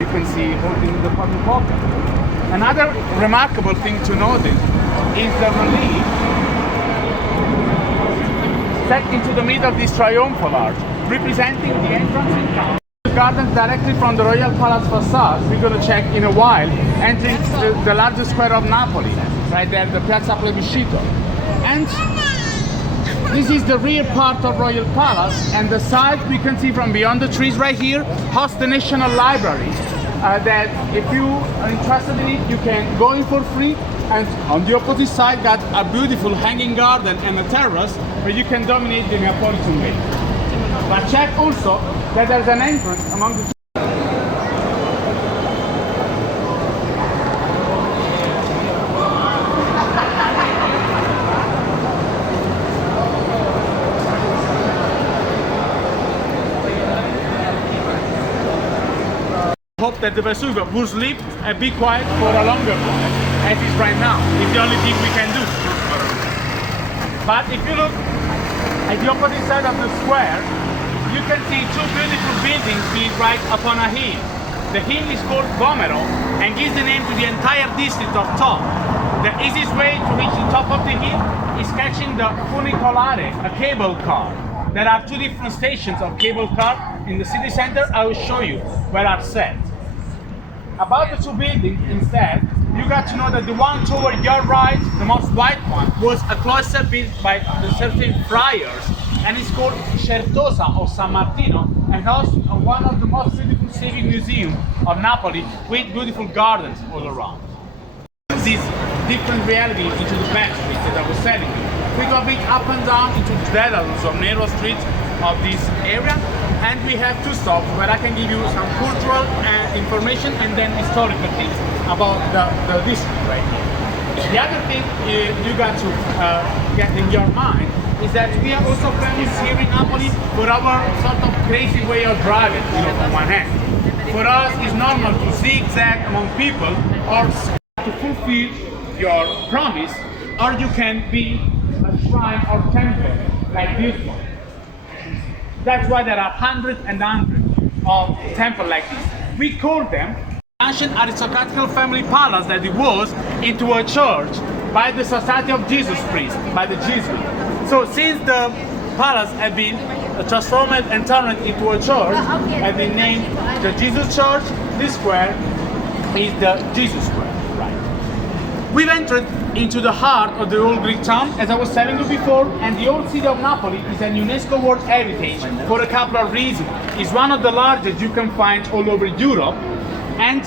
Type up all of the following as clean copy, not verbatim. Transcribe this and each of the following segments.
You can see holding the bottle pocket. Another remarkable thing to notice is the relief set into the middle of this triumphal arch, representing the entrance in town. The gardens directly from the Royal Palace facade, we're going to check in a while, entering the largest square of Napoli, right there, the Piazza Plebiscito. And this is the rear part of Royal Palace, and the side we can see from beyond the trees right here hosts the National Library. That if you are interested in it, you can go in for free. And on the opposite side, got a beautiful hanging garden and a terrace where you can dominate the Neapolitan way. But check also that there's an entrance among the hope that the Vesuvio will sleep and be quiet for a longer while, as is right now. It's the only thing we can do. But if you look at the opposite side of the square, you can see two beautiful buildings being right upon a hill. The hill is called Vomero and gives the name to the entire district of top. The easiest way to reach the top of the hill is catching the funicolare, a cable car. There are two different stations of cable car in the city center. I will show you where are set. About the two buildings instead, you got to know that the one toward your right, the most white one, was a cloister built by the certain friars, and it's called Certosa or San Martino, and also one of the most beautiful civic museums of Napoli with beautiful gardens all around. These different realities into the back streets that I was telling you. We go a bit up and down into the Dedalus or narrow streets of this area, and we have two stops where I can give you some cultural information and then historical things about the district right here. The other thing you got to get in your mind is that we are also famous here in Napoli for our sort of crazy way of driving, on one hand. For us, it's normal to zigzag among people or to fulfill your promise, or you can be a shrine or temple like this one. That's why there are hundreds and hundreds of temples like this. We call them ancient aristocratical family palace that it was into a church by the Society of Jesus Priests, by the Jesuits. So since the palace had been transformed and turned into a church, had been named the Jesus Church, this square is the Jesus Square. We've entered into the heart of the old Greek town, as I was telling you before, and the old city of Napoli is an UNESCO World Heritage for a couple of reasons. It's one of the largest you can find all over Europe, and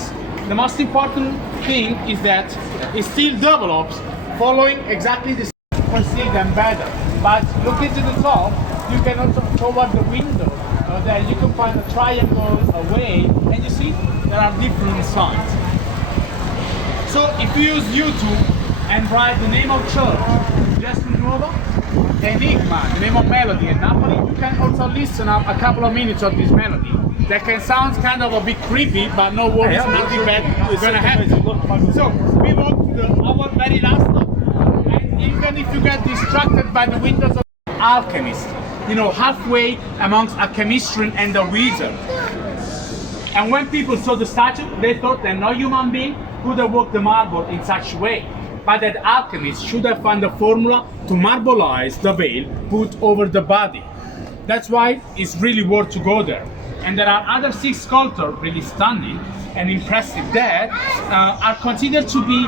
the most important thing is that it still develops following exactly the same procedure and better. But looking to the top, you can also toward the window there you can find a triangle away, and you see there are different signs. So if you use YouTube and write the name of church, Gesù Nuovo, Enigma, the name of melody in Napoli, you can also listen up a couple of minutes of this melody. That can sound kind of a bit creepy, but no worries, nothing bad is gonna happen. So we walk to our very last stop, and even if you get distracted by the windows of alchemists, halfway amongst a chemistry and a wizard. And when people saw the statue, they thought that no human being could have worked the marble in such a way, but that alchemists should have found a formula to marbleize the veil put over the body. That's why it's really worth to go there. And there are other 6 sculptures really stunning and impressive that are considered to be